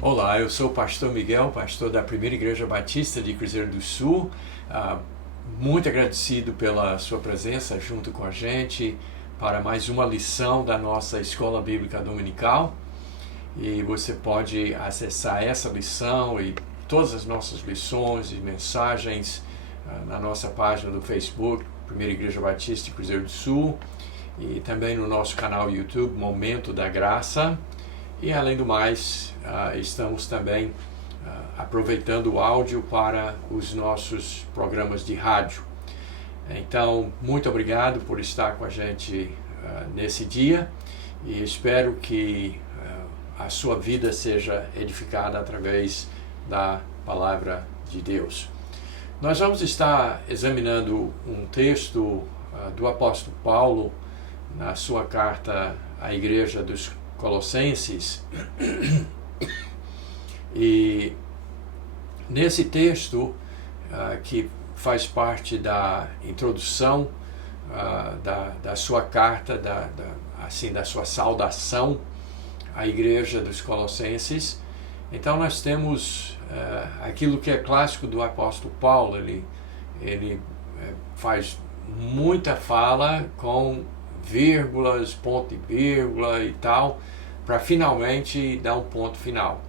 Olá, eu sou o pastor Miguel, pastor da Primeira Igreja Batista de Cruzeiro do Sul. Muito agradecido pela sua presença junto com a gente para mais uma lição da nossa Escola Bíblica Dominical. E você pode acessar essa lição e todas as nossas lições e mensagens na nossa página do Facebook, Primeira Igreja Batista de Cruzeiro do Sul, e também no nosso canal YouTube, Momento da Graça. E além do mais, estamos também aproveitando o áudio para os nossos programas de rádio. Então, muito obrigado por estar com a gente nesse dia e espero que a sua vida seja edificada através da Palavra de Deus. Nós vamos estar examinando um texto do apóstolo Paulo na sua carta à Igreja dos Colossenses, e nesse texto que faz parte da introdução da sua carta, da sua saudação à Igreja dos Colossenses, então nós temos aquilo que é clássico do apóstolo Paulo. Ele faz muita fala com vírgulas, ponto e vírgula e tal, para finalmente dar um ponto final.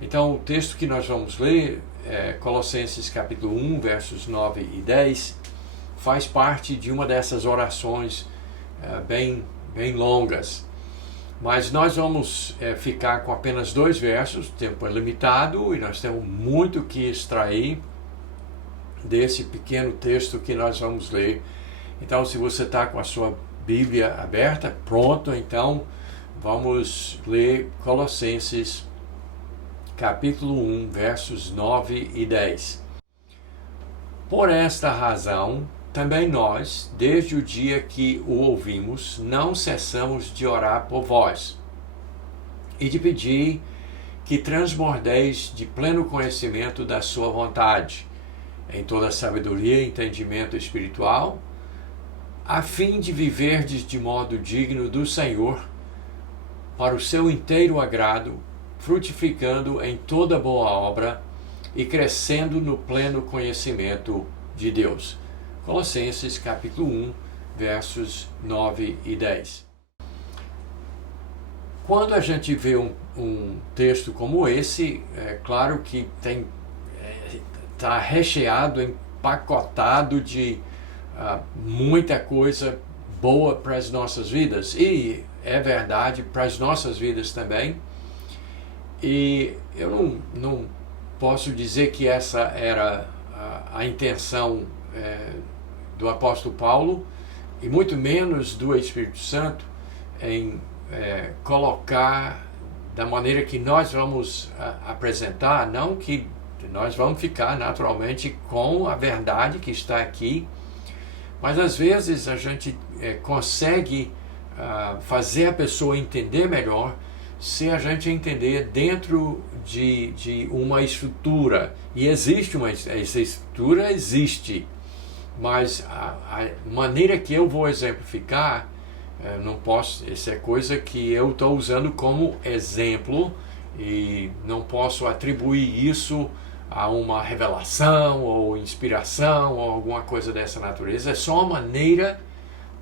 Então o texto que nós vamos ler, Colossenses capítulo 1, versos 9 e 10, faz parte de uma dessas orações bem longas. Mas nós vamos ficar com apenas 2 versos, o tempo é limitado e nós temos muito que extrair desse pequeno texto que nós vamos ler. Então, se você está com a sua Bíblia aberta, pronto, então vamos ler Colossenses capítulo 1, versos 9 e 10. Por esta razão, também nós, desde o dia que o ouvimos, não cessamos de orar por vós e de pedir que transbordeis de pleno conhecimento da sua vontade, em toda sabedoria e entendimento espiritual, a fim de viverdes de modo digno do Senhor, para o seu inteiro agrado, frutificando em toda boa obra e crescendo no pleno conhecimento de Deus. Colossenses capítulo 1, versos 9 e 10. Quando a gente vê um texto como esse, é claro que está recheado, empacotado de muita coisa boa para as nossas vidas, e é verdade para as nossas vidas também. E eu não posso dizer que essa era a intenção do apóstolo Paulo, e muito menos do Espírito Santo, em colocar da maneira que nós vamos apresentar, não que nós vamos ficar naturalmente com a verdade que está aqui, mas às vezes a gente consegue fazer a pessoa entender melhor se a gente entender dentro de uma estrutura. E existe essa estrutura existe, mas a maneira que eu vou exemplificar, não posso, essa é coisa que eu estou usando como exemplo e não posso atribuir isso a uma revelação ou inspiração ou alguma coisa dessa natureza. É só uma maneira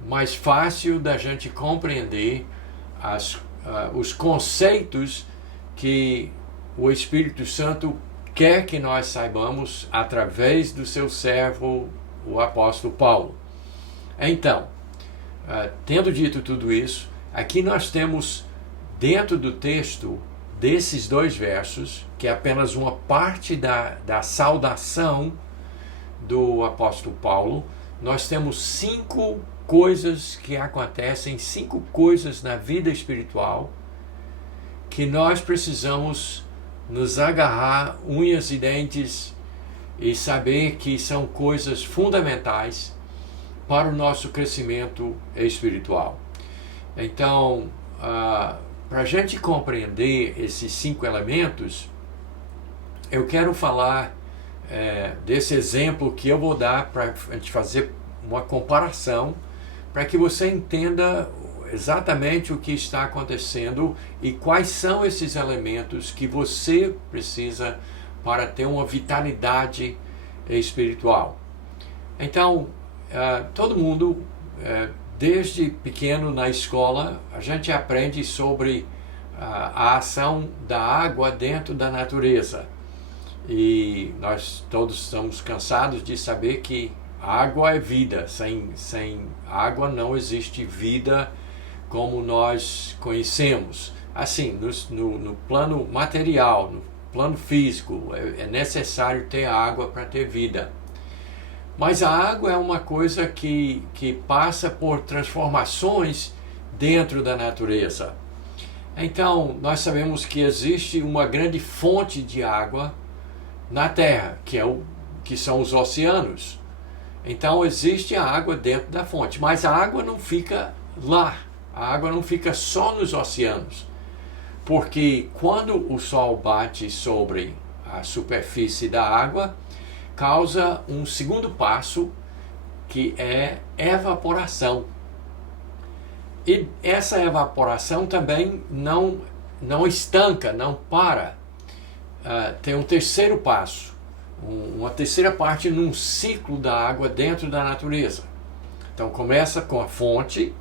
mais fácil da gente compreender os conceitos que o Espírito Santo quer que nós saibamos através do seu servo, o apóstolo Paulo. Então, tendo dito tudo isso, aqui nós temos dentro do texto desses 2 versos, que é apenas uma parte da saudação do apóstolo Paulo, nós temos 5 coisas que acontecem, 5 coisas na vida espiritual que nós precisamos nos agarrar unhas e dentes e saber que são coisas fundamentais para o nosso crescimento espiritual. Então, para a gente compreender esses 5 elementos, eu quero falar desse exemplo que eu vou dar para a gente fazer uma comparação, para que você entenda exatamente o que está acontecendo e quais são esses elementos que você precisa para ter uma vitalidade espiritual. Então, todo mundo, desde pequeno na escola, a gente aprende sobre a ação da água dentro da natureza. E nós todos estamos cansados de saber que a água é vida. Sem água não existe vida como nós conhecemos. Assim, no plano material, no plano físico, é necessário ter água para ter vida. Mas a água é uma coisa que passa por transformações dentro da natureza. Então, nós sabemos que existe uma grande fonte de água na Terra, que são os oceanos. Então, existe a água dentro da fonte, mas a água não fica lá. A água não fica só nos oceanos, porque quando o sol bate sobre a superfície da água, causa um segundo passo, que é evaporação. E essa evaporação também não estanca, não para. Tem um terceiro passo, uma terceira parte num ciclo da água dentro da natureza. Então começa com a fonte,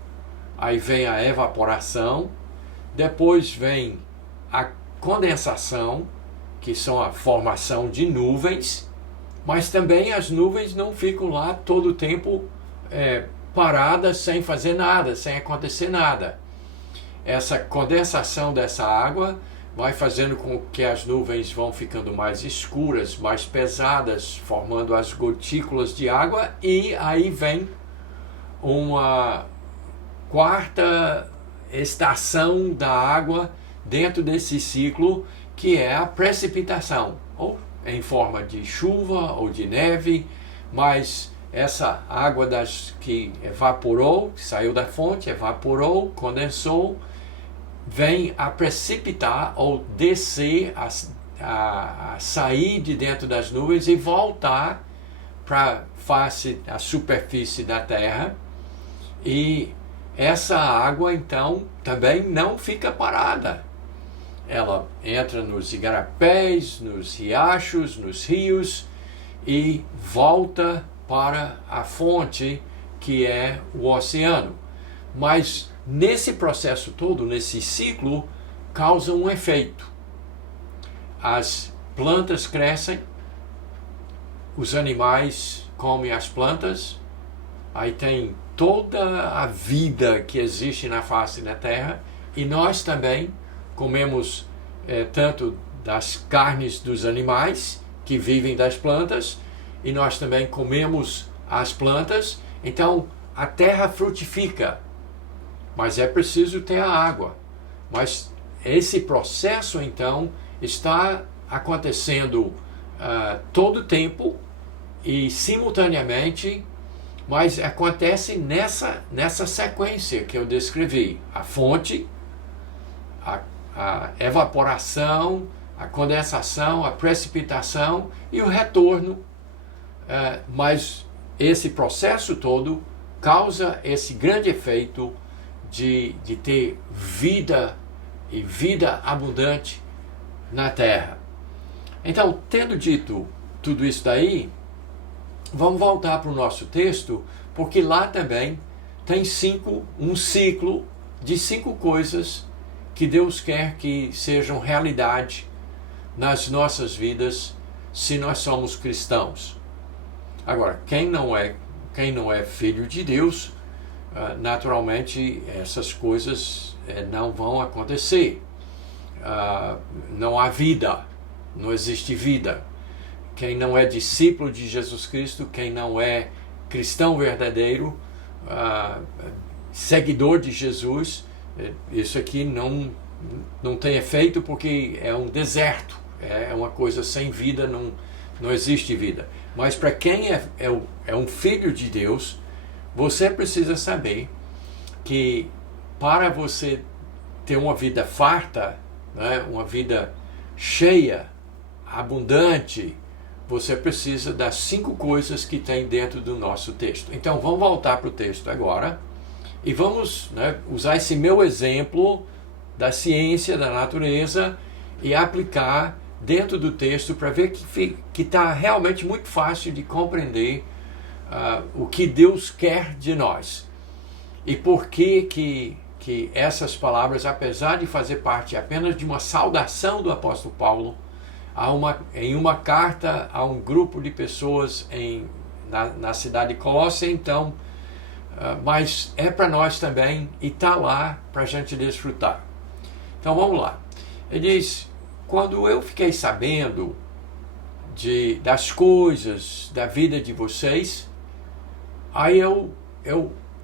aí vem a evaporação, depois vem a condensação, que são a formação de nuvens, mas também as nuvens não ficam lá todo o tempo paradas sem fazer nada, sem acontecer nada. Essa condensação dessa água vai fazendo com que as nuvens vão ficando mais escuras, mais pesadas, formando as gotículas de água, e aí vem uma quarta estação da água dentro desse ciclo, que é a precipitação, ou em forma de chuva ou de neve, mas essa água que evaporou, que saiu da fonte, evaporou, condensou, vem a precipitar ou descer, a sair de dentro das nuvens e voltar para a superfície da Terra. E essa água, então, também não fica parada. Ela entra nos igarapés, nos riachos, nos rios e volta para a fonte, que é o oceano. Mas nesse processo todo, nesse ciclo, causa um efeito. As plantas crescem, os animais comem as plantas, aí tem toda a vida que existe na face da Terra, e nós também comemos tanto das carnes dos animais que vivem das plantas, e nós também comemos as plantas. Então a terra frutifica, mas é preciso ter a água. Mas esse processo então está acontecendo todo o tempo e simultaneamente, mas acontece nessa sequência que eu descrevi: a fonte, a evaporação, a condensação, a precipitação e o retorno. Mas esse processo todo causa esse grande efeito de ter vida e vida abundante na Terra. Então, tendo dito tudo isso daí, vamos voltar para o nosso texto, porque lá também tem um ciclo de 5 coisas que Deus quer que sejam realidade nas nossas vidas, se nós somos cristãos. Agora, quem não é filho de Deus, naturalmente essas coisas não vão acontecer. Não há vida, não existe vida. Quem não é discípulo de Jesus Cristo, quem não é cristão verdadeiro, seguidor de Jesus, isso aqui não tem efeito, porque é um deserto, é uma coisa sem vida, não existe vida. Mas para quem é um filho de Deus, você precisa saber que para você ter uma vida farta, né, uma vida cheia, abundante, você precisa das 5 coisas que tem dentro do nosso texto. Então vamos voltar para o texto agora e vamos, né, usar esse meu exemplo da ciência, da natureza e aplicar dentro do texto para ver que está realmente muito fácil de compreender o que Deus quer de nós. E por que essas palavras, apesar de fazer parte apenas de uma saudação do apóstolo Paulo, em uma carta a um grupo de pessoas na cidade de Colossos, então, mas é para nós também e está lá para a gente desfrutar. Então vamos lá. Ele diz: quando eu fiquei sabendo das coisas da vida de vocês, aí eu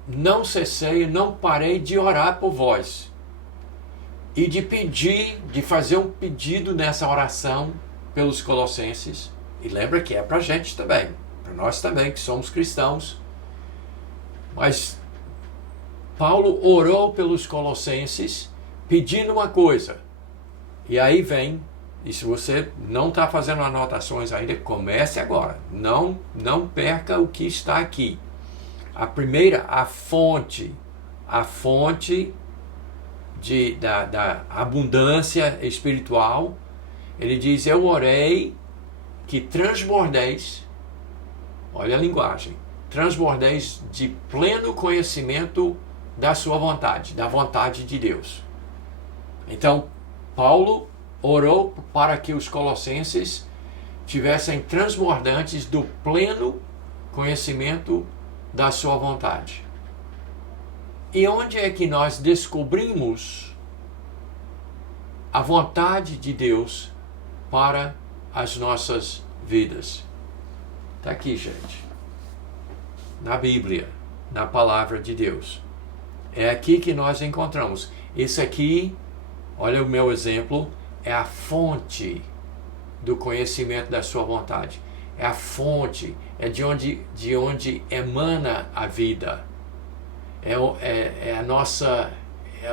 não cessei, não parei de orar por vós e de fazer um pedido nessa oração pelos colossenses. E lembra que é para a gente também, para nós também que somos cristãos. Mas Paulo orou pelos colossenses pedindo uma coisa. E aí vem, e se você não está fazendo anotações ainda, comece agora. Não perca o que está aqui. A primeira, a fonte da abundância espiritual. Ele diz: eu orei que transbordeis, olha a linguagem, transbordeis de pleno conhecimento da sua vontade, da vontade de Deus. Então, Paulo orou para que os colossenses tivessem transbordantes do pleno conhecimento da sua vontade. E onde é que nós descobrimos a vontade de Deus para as nossas vidas? Está aqui, gente. Na Bíblia, na palavra de Deus. É aqui que nós encontramos. Esse aqui, olha o meu exemplo, é a fonte do conhecimento da sua vontade. É a fonte, é de onde emana a vida. É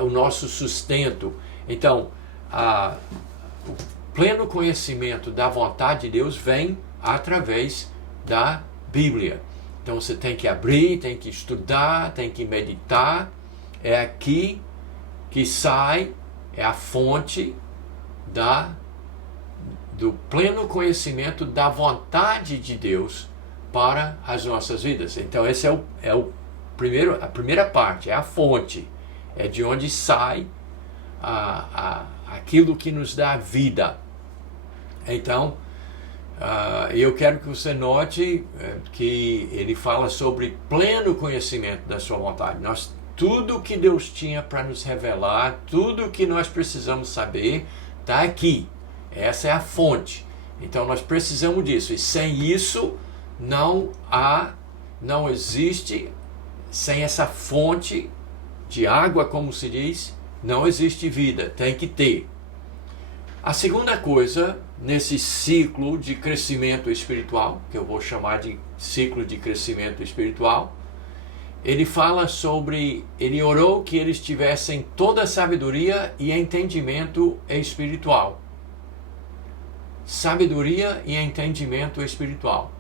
o nosso sustento. Então, o pleno conhecimento da vontade de Deus vem através da Bíblia. Então você tem que abrir, tem que estudar, tem que meditar. É aqui que sai, é a fonte do pleno conhecimento da vontade de Deus para as nossas vidas. Então esse é a primeira parte, é a fonte, é de onde sai aquilo que nos dá vida. Então, eu quero que você note que ele fala sobre pleno conhecimento da sua vontade. Tudo que Deus tinha para nos revelar, tudo que nós precisamos saber, está aqui. Essa é a fonte. Então nós precisamos disso. E sem isso, não existe, sem essa fonte de água, como se diz, não existe vida. Tem que ter. A segunda coisa, nesse ciclo de crescimento espiritual, que eu vou chamar de ciclo de crescimento espiritual, ele fala sobre, ele orou que eles tivessem toda a sabedoria e entendimento espiritual. Sabedoria e entendimento espiritual.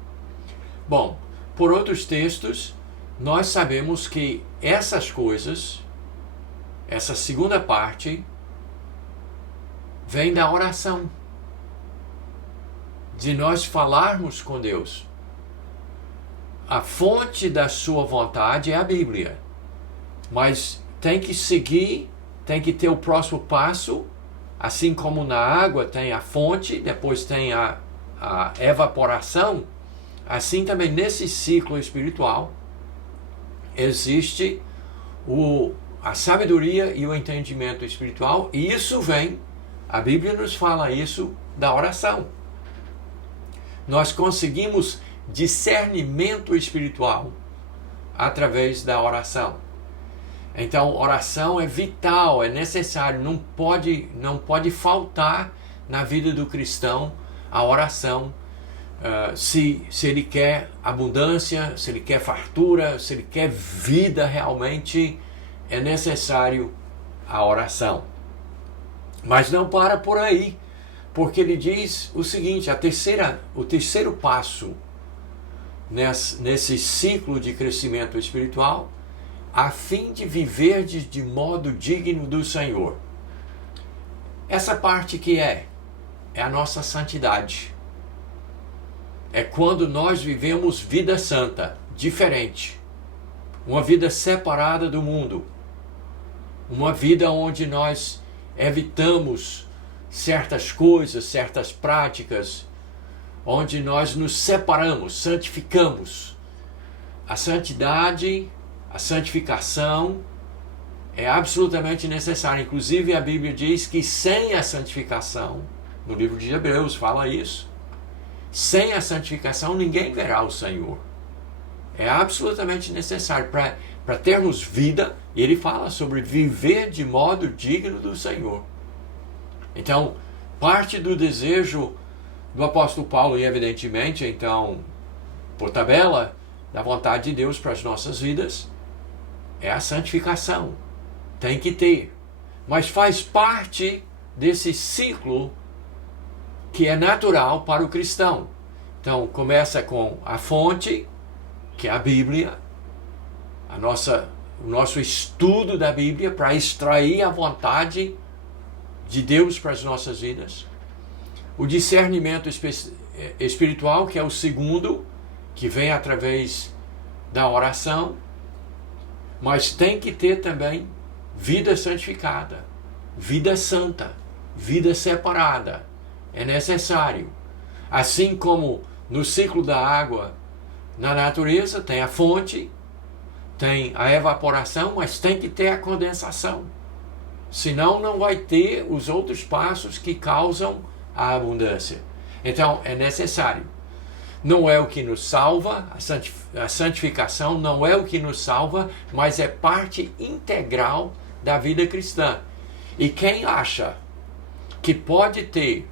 Bom, por outros textos, nós sabemos que essas coisas, essa segunda parte, vem da oração. De nós falarmos com Deus. A fonte da sua vontade é a Bíblia. Mas tem que seguir, tem que ter o próximo passo. Assim como na água tem a fonte, depois tem a evaporação, assim também nesse ciclo espiritual existe a sabedoria e o entendimento espiritual, e isso vem, a Bíblia nos fala isso, da oração. Nós conseguimos discernimento espiritual através da oração. Então, oração é vital, é necessário, não pode faltar na vida do cristão a oração. Se ele quer abundância, se ele quer fartura, se ele quer vida realmente, é necessário a oração. Mas não para por aí. Porque ele diz o seguinte, o terceiro passo nesse ciclo de crescimento espiritual, a fim de viver de modo digno do Senhor. Essa parte que é a nossa santidade. É quando nós vivemos vida santa, diferente. Uma vida separada do mundo. Uma vida onde nós evitamos certas coisas, certas práticas, onde nós nos separamos, santificamos. A santidade, a santificação é absolutamente necessária. Inclusive a Bíblia diz que sem a santificação, no livro de Hebreus fala isso, sem a santificação ninguém verá o Senhor. É absolutamente necessário para termos vida. E ele fala sobre viver de modo digno do Senhor. Então, parte do desejo do apóstolo Paulo, e evidentemente, então, por tabela, da vontade de Deus para as nossas vidas, é a santificação. Tem que ter. Mas faz parte desse ciclo que é natural para o cristão. Então, começa com a fonte, que é a Bíblia, o nosso estudo da Bíblia para extrair a vontade de Deus para as nossas vidas. O discernimento espiritual, que é o segundo, que vem através da oração. Mas tem que ter também vida santificada, vida santa, vida separada. É necessário. Assim como no ciclo da água, na natureza, tem a fonte, tem a evaporação, mas tem que ter a condensação. Senão não vai ter os outros passos que causam a abundância. Então é necessário. Não é o que nos salva, a santificação não é o que nos salva, mas é parte integral da vida cristã. E quem acha que pode ter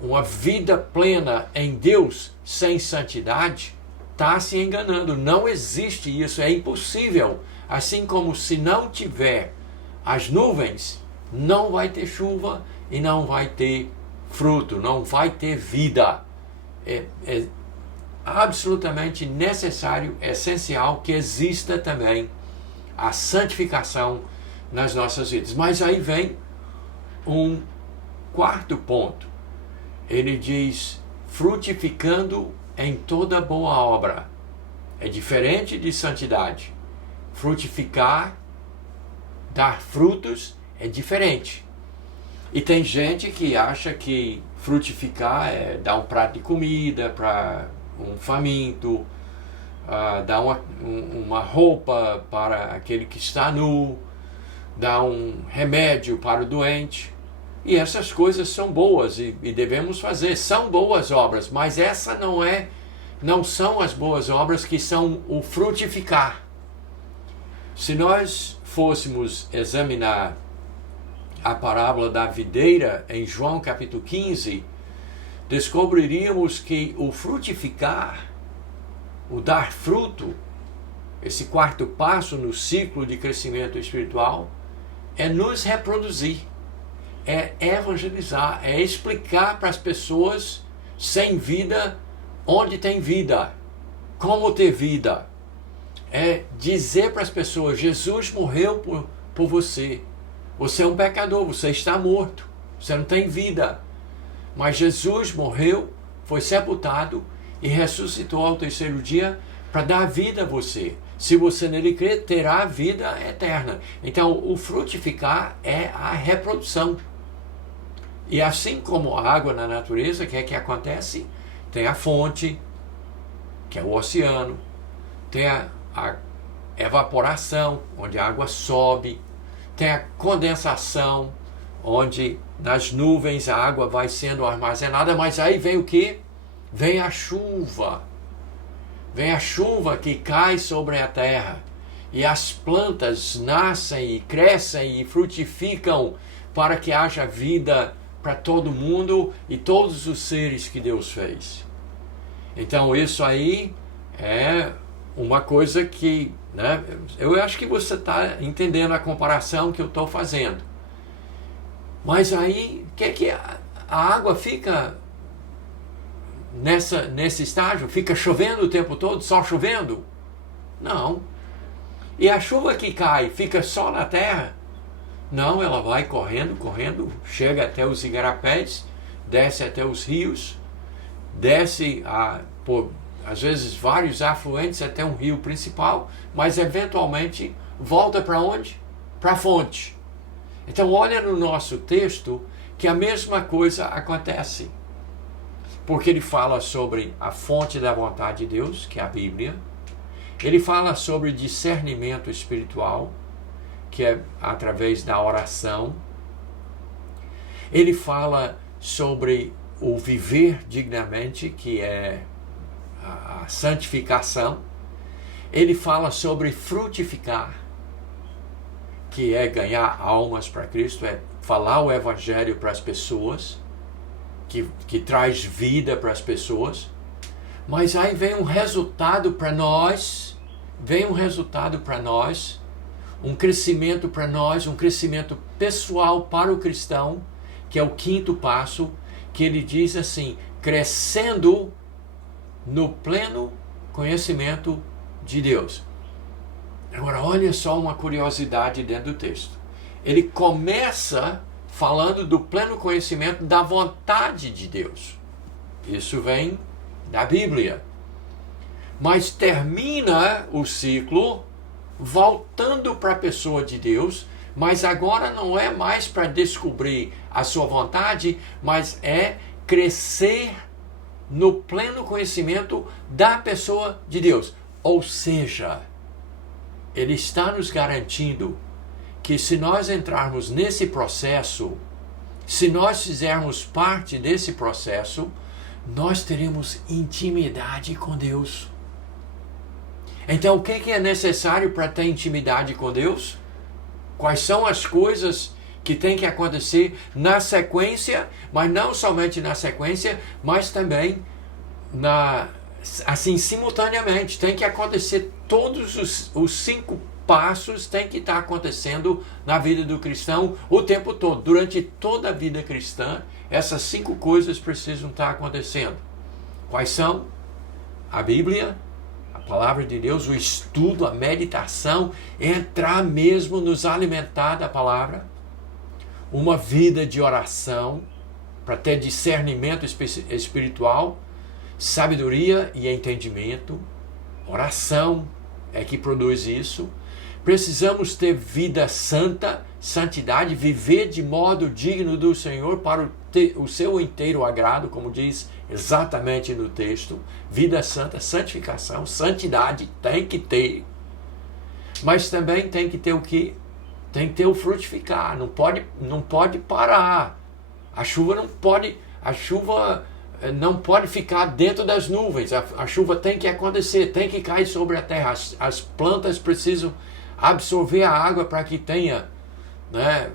uma vida plena em Deus sem santidade, está se enganando. Não existe isso, é impossível. Assim como se não tiver as nuvens, não vai ter chuva e não vai ter fruto, não vai ter vida. É absolutamente necessário, essencial que exista também a santificação nas nossas vidas. Mas aí vem um quarto ponto. Ele diz, frutificando em toda boa obra. É diferente de santidade. Frutificar, dar frutos, é diferente. E tem gente que acha que frutificar é dar um prato de comida para um faminto, dar uma roupa para aquele que está nu, dar um remédio para o doente. E essas coisas são boas e devemos fazer. São boas obras, mas essa não são as boas obras que são o frutificar. Se nós fôssemos examinar a parábola da videira em João capítulo 15, descobriríamos que o frutificar, o dar fruto, esse quarto passo no ciclo de crescimento espiritual, é nos reproduzir, é evangelizar, é explicar para as pessoas sem vida onde tem vida, como ter vida. É dizer para as pessoas, Jesus morreu por você. Você é um pecador, você está morto, você não tem vida. Mas Jesus morreu, foi sepultado e ressuscitou ao terceiro dia para dar vida a você. Se você nele crer, terá vida eterna. Então, o frutificar é a reprodução. E assim como a água na natureza, o que é que acontece? Tem a fonte, que é o oceano, tem a evaporação, onde a água sobe, tem a condensação, onde nas nuvens a água vai sendo armazenada, mas aí vem o quê? Vem a chuva. Vem a chuva que cai sobre a terra, e as plantas nascem e crescem e frutificam para que haja vida para todo mundo e todos os seres que Deus fez. Então isso aí é uma coisa que, eu acho que você está entendendo a comparação que eu estou fazendo. Mas aí, que a água fica nesse estágio? Fica chovendo o tempo todo, só chovendo? Não. E a chuva que cai fica só na terra? Não, ela vai correndo, correndo, chega até os igarapés, desce até os rios, desce por às vezes vários afluentes até um rio principal, mas eventualmente volta para onde? Para a fonte. Então olha no nosso texto que a mesma coisa acontece. Porque ele fala sobre a fonte da vontade de Deus, que é a Bíblia. Ele fala sobre discernimento espiritual, que é através da oração. Ele fala sobre o viver dignamente, que é a santificação. Ele fala sobre frutificar, que é ganhar almas para Cristo, é falar o Evangelho para as pessoas, que traz vida para as pessoas. Mas aí vem um resultado para nós, um crescimento para nós, um crescimento pessoal para o cristão, que é o quinto passo, que ele diz assim, crescendo no pleno conhecimento de Deus. Agora, olha só uma curiosidade dentro do texto. Ele começa falando do pleno conhecimento da vontade de Deus. Isso vem da Bíblia. Mas termina o ciclo voltando para a pessoa de Deus, mas agora não é mais para descobrir a sua vontade, mas é crescer no pleno conhecimento da pessoa de Deus. Ou seja, ele está nos garantindo que se nós entrarmos nesse processo, se nós fizermos parte desse processo, nós teremos intimidade com Deus. Então, o que é necessário para ter intimidade com Deus? Quais são as coisas que tem que acontecer na sequência, mas não somente na sequência, mas também assim simultaneamente. Tem que acontecer todos os 5 passos, tem que estar acontecendo na vida do cristão o tempo todo. Durante toda a vida cristã, essas 5 coisas precisam estar acontecendo. Quais são? A Bíblia, a palavra de Deus, o estudo, a meditação, entrar mesmo, nos alimentar da palavra, uma vida de oração, para ter discernimento espiritual, sabedoria e entendimento. Oração é que produz isso. Precisamos ter vida santa, santidade, viver de modo digno do Senhor para o seu inteiro agrado, como diz exatamente no texto. Vida santa, santificação, santidade tem que ter. Mas também tem que ter o quê? Tem que ter o frutificar, não pode parar. A chuva não pode ficar dentro das nuvens. A chuva tem que acontecer, tem que cair sobre a terra. As plantas precisam absorver a água para que tenha, né,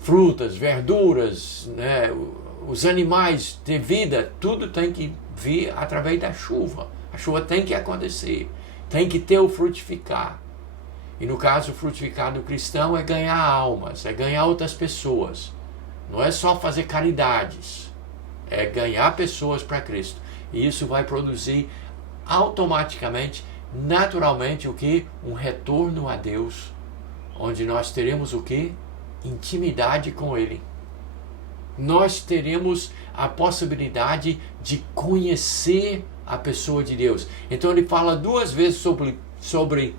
frutas, verduras, né, os animais ter vida. Tudo tem que vir através da chuva. A chuva tem que acontecer, tem que ter o frutificar. E no caso, o frutificar do cristão é ganhar almas, é ganhar outras pessoas. Não é só fazer caridades, é ganhar pessoas para Cristo. E isso vai produzir automaticamente, naturalmente, o que? Um retorno a Deus, onde nós teremos o que? Intimidade com Ele. Nós teremos a possibilidade de conhecer a pessoa de Deus. Então ele fala 2 vezes sobre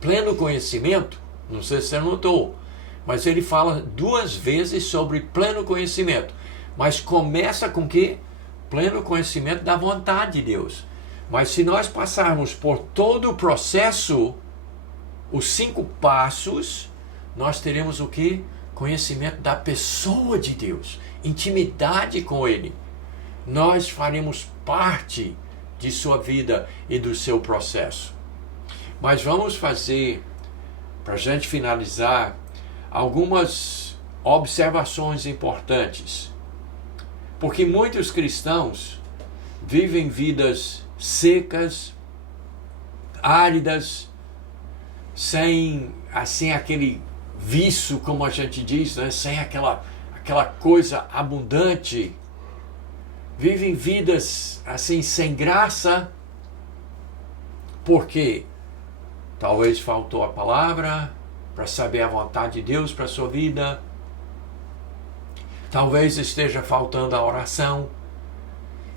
pleno conhecimento, não sei se você notou, mas ele fala 2 vezes sobre pleno conhecimento. Mas começa com que? Pleno conhecimento da vontade de Deus. Mas se nós passarmos por todo o processo, os 5 passos, nós teremos o que? Conhecimento da pessoa de Deus, intimidade com Ele. Nós faremos parte de sua vida e do seu processo. Mas vamos fazer, para a gente finalizar, algumas observações importantes. Porque muitos cristãos vivem vidas secas, áridas, sem assim aquele viço, como a gente diz, né? Sem aquela coisa abundante. Vivem vidas assim sem graça, porque talvez faltou a palavra para saber a vontade de Deus para a sua vida. Talvez esteja faltando a oração.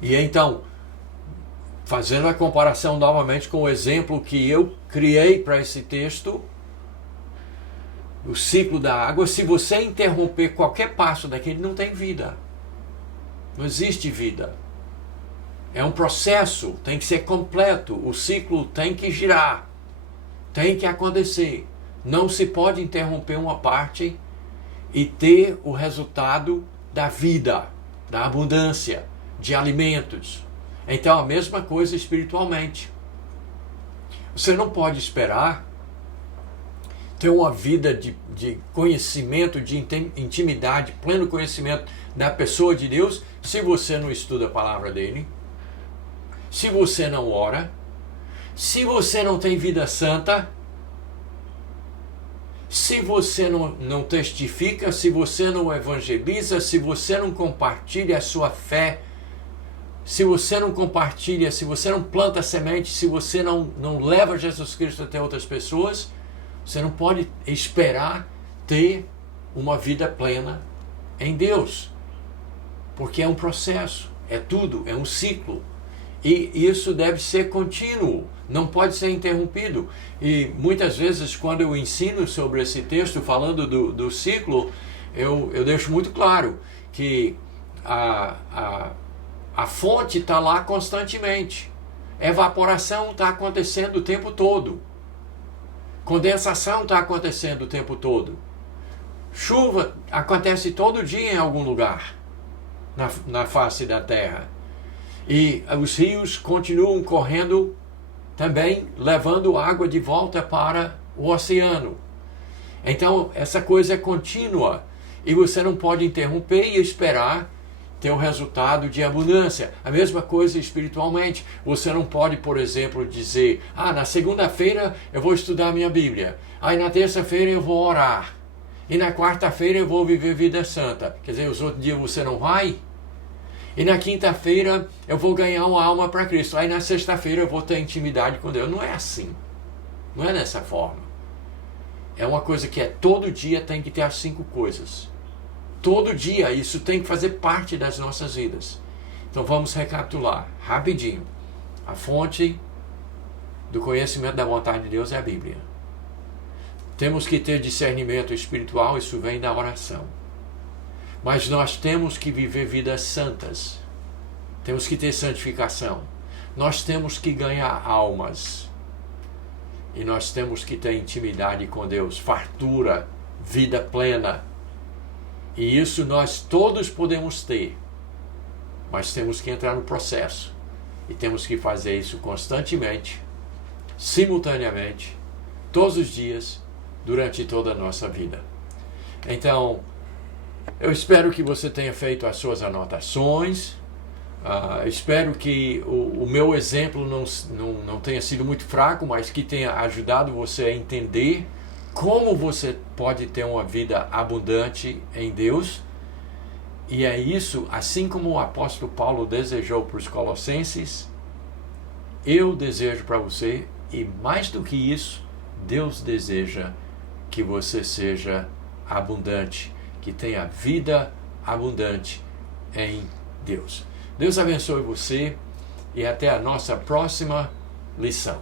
E então, fazendo a comparação novamente com o exemplo que eu criei para esse texto, o ciclo da água, se você interromper qualquer passo daquele, não tem vida. Não existe vida. É um processo, tem que ser completo. O ciclo tem que girar, tem que acontecer. Não se pode interromper uma parte e ter o resultado da vida, da abundância, de alimentos. Então, a mesma coisa espiritualmente. Você não pode esperar ter uma vida de conhecimento, de intimidade, pleno conhecimento da pessoa de Deus, se você não estuda a palavra dele, se você não ora, se você não tem vida santa, se você não testifica, se você não evangeliza, se você não compartilha a sua fé, se você não compartilha, se você não planta semente, se você não leva Jesus Cristo até outras pessoas, você não pode esperar ter uma vida plena em Deus. Porque é um processo, é tudo, é um ciclo. E isso deve ser contínuo, não pode ser interrompido. E muitas vezes, quando eu ensino sobre esse texto, falando do ciclo, eu deixo muito claro que a fonte está lá constantemente. Evaporação está acontecendo o tempo todo. Condensação está acontecendo o tempo todo. Chuva acontece todo dia em algum lugar na face da terra. E os rios continuam correndo também, levando água de volta para o oceano. Então, essa coisa é contínua. E você não pode interromper e esperar ter o resultado de abundância. A mesma coisa espiritualmente. Você não pode, por exemplo, dizer: na segunda-feira eu vou estudar a minha Bíblia. Aí na terça-feira eu vou orar. E na quarta-feira eu vou viver vida santa. Quer dizer, os outros dias você não vai? E na quinta-feira eu vou ganhar uma alma para Cristo. Aí na sexta-feira eu vou ter intimidade com Deus. Não é assim. Não é dessa forma. É uma coisa que todo dia tem que ter as 5 coisas. Todo dia isso tem que fazer parte das nossas vidas. Então vamos recapitular rapidinho. A fonte do conhecimento da vontade de Deus é a Bíblia. Temos que ter discernimento espiritual, isso vem da oração. Mas nós temos que viver vidas santas. Temos que ter santificação. Nós temos que ganhar almas. E nós temos que ter intimidade com Deus, fartura, vida plena. E isso nós todos podemos ter. Mas temos que entrar no processo. E temos que fazer isso constantemente, simultaneamente, todos os dias, durante toda a nossa vida. Então, eu espero que você tenha feito as suas anotações. Espero que o meu exemplo não tenha sido muito fraco, mas que tenha ajudado você a entender como você pode ter uma vida abundante em Deus. E é isso, assim como o apóstolo Paulo desejou para os Colossenses, eu desejo para você, e mais do que isso, Deus deseja que você seja abundante, que tenha vida abundante em Deus. Deus abençoe você e até a nossa próxima lição.